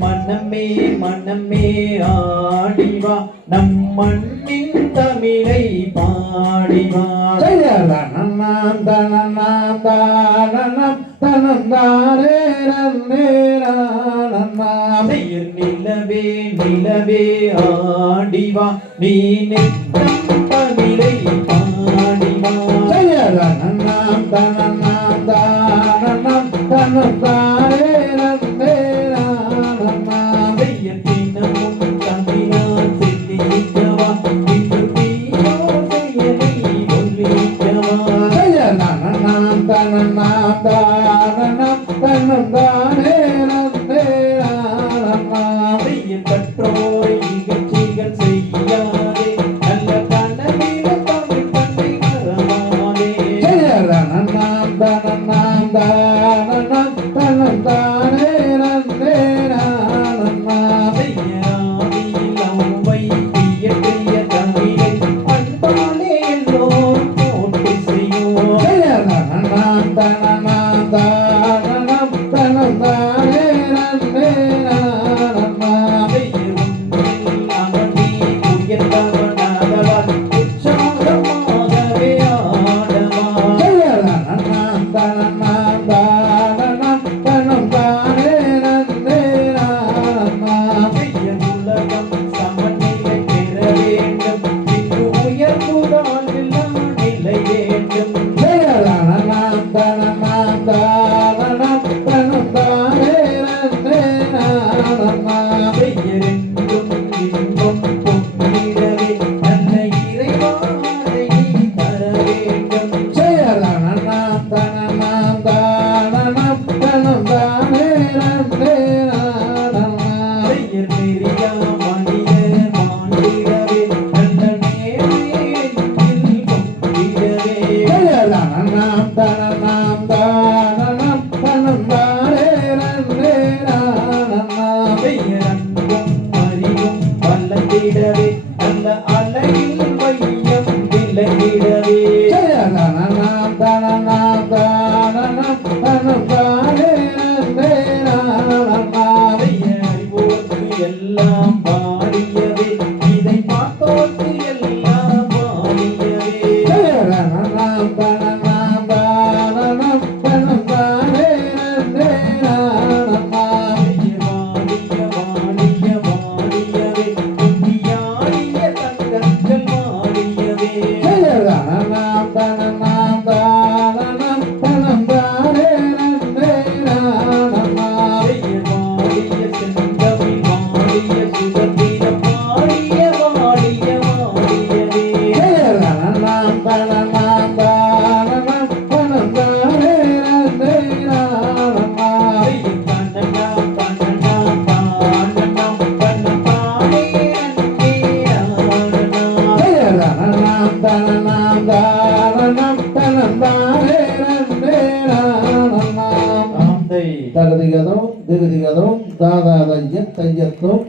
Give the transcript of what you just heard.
மனமே மனமே ஆடிவா நம் மண்ணின் தமிழை பாடிவா நிலவே நிலவே ஆடிவா நீ தமிழை பாடிவா தினமும் தமிழால் செல்லிக்கவா இன்று தீயோ செயலை ஒல்லிக்கவா கற்றோரை நிகழ்ச்சிகள் செய்யாதே நல்ல கனவில தமிழ் பண்ணை மறவாதே அவை தீய தமிழை அன்பாலே எல்லோரும் போட்டு செய்வோம் விளங்கிடவே நல்ல அலையில் மையம் விளங்கிடவே அறிவோர்க்கு எல்லாம் பாடியவே இதை பார்த்தோர்க்கு எல்லாம் பாடியவே தகுதிகதும் திகுதிகதும் தாதாதைய தையத்தும்